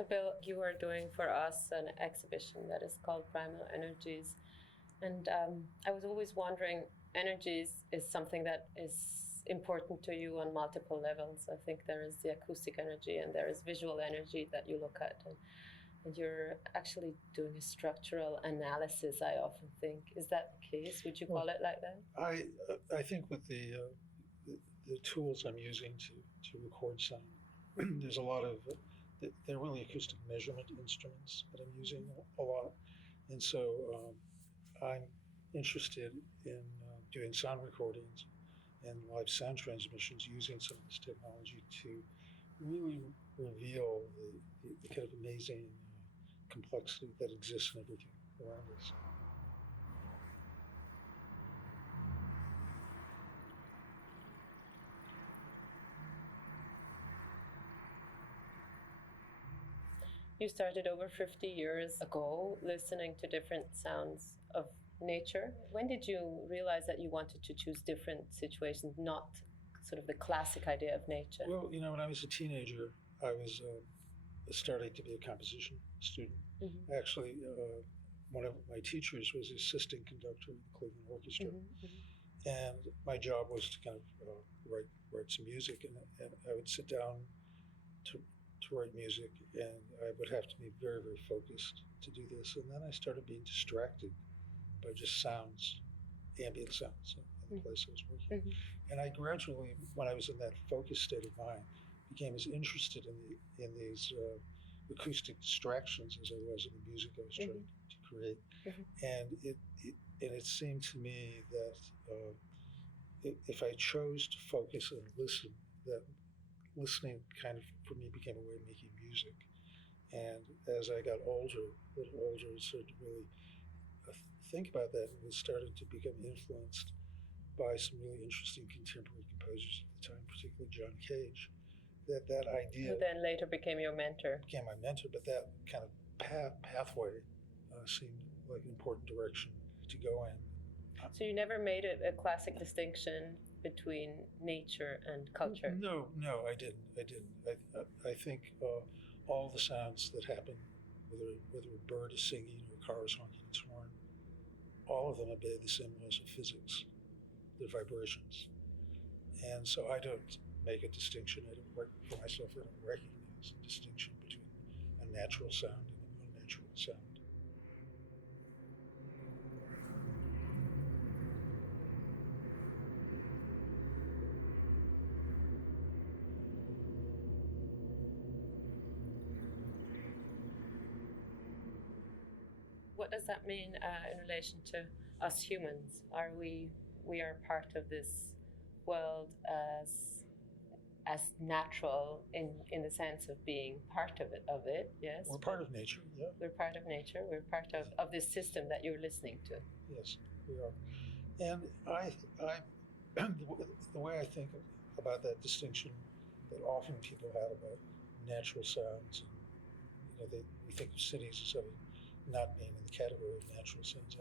So, Bill, you are doing for us an exhibition that is called Primal Energies. And I was always wondering, energies is something that is important to you on multiple levels. I think there is the acoustic energy and there is visual energy that you look at. And you're actually doing a structural analysis, I often think. Is that the case? Would you call it like that? I think with the tools I'm using to record sound, there's a lot of, they're really acoustic measurement instruments that I'm using a lot. And so I'm interested in doing sound recordings and live sound transmissions using some of this technology to really reveal the kind of amazing complexity that exists in everything around us. You started over 50 years ago listening to different sounds of nature. When did you realize that you wanted to choose different situations, not sort of the classic idea of nature? Well, when I was a teenager, I was starting to be a composition student. Mm-hmm. Actually, one of my teachers was the assistant conductor of the Cleveland Orchestra. Mm-hmm, mm-hmm. And my job was to kind of write some music, and I would sit down to write music, and I would have to be very, very focused to do this. And then I started being distracted by just sounds, ambient sounds in the place I was working. Mm-hmm. And I gradually, when I was in that focused state of mind, became as interested in these acoustic distractions as I was in the music I was trying to create. Mm-hmm. And it seemed to me that if I chose to focus and listen, that listening kind of, for me, became a way of making music. And as I got older, a little older, started to really think about that, and was starting to become influenced by some really interesting contemporary composers at the time, particularly John Cage. That idea... Who then later became your mentor. Became my mentor, but that kind of pathway seemed like an important direction to go in. So you never made a classic distinction between nature and culture? No, I didn't. I think all the sounds that happen, whether a bird is singing or a car is honking its horn, all of them obey the same laws of physics. They're vibrations. And so I don't make a distinction. I don't recognize a distinction between a natural sound and an unnatural sound. What does that mean in relation to us humans? We are part of this world as natural in the sense of being part of it, yes? We're part of nature, yeah. We're part of nature. We're part of this system that you're listening to. Yes, we are. And I the way I think about that distinction that often people have about natural sounds, and we think of cities as having not being in the category of natural sounds.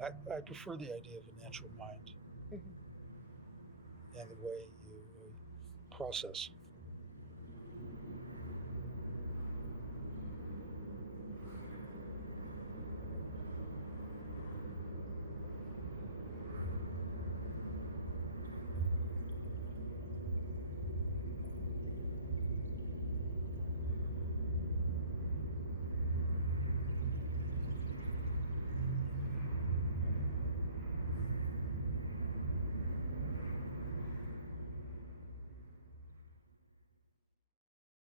I prefer the idea of a natural mind. Mm-hmm. And the way you process